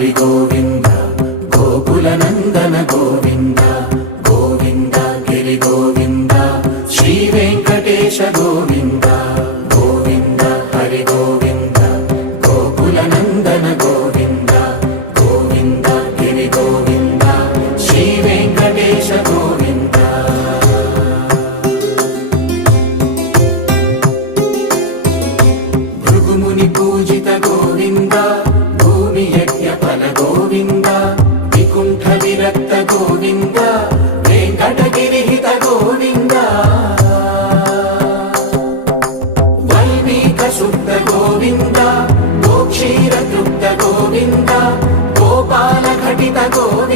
హరి గోవింద గోకుల నందన గోవింద గోవింద గిరి గోవింద శ్రీ వెంకటేశ గోవింద గోవింద హరి గోవింద గోకుల నందన గోవింద గోవింద గిరి గోవింద శ్రీ వెంకటేశ గోవింద భృగుముని పూజిత గోవింద భూమి యజ్ఞ ఫల గోవింద వికుంఠ విరక్త గోవింద వెంకటగిరిహిత గోవింద వైదిక శుద్ధ గోవింద గోక్షీర తృప్త గోవింద గోపాల ఘటిత గోవింద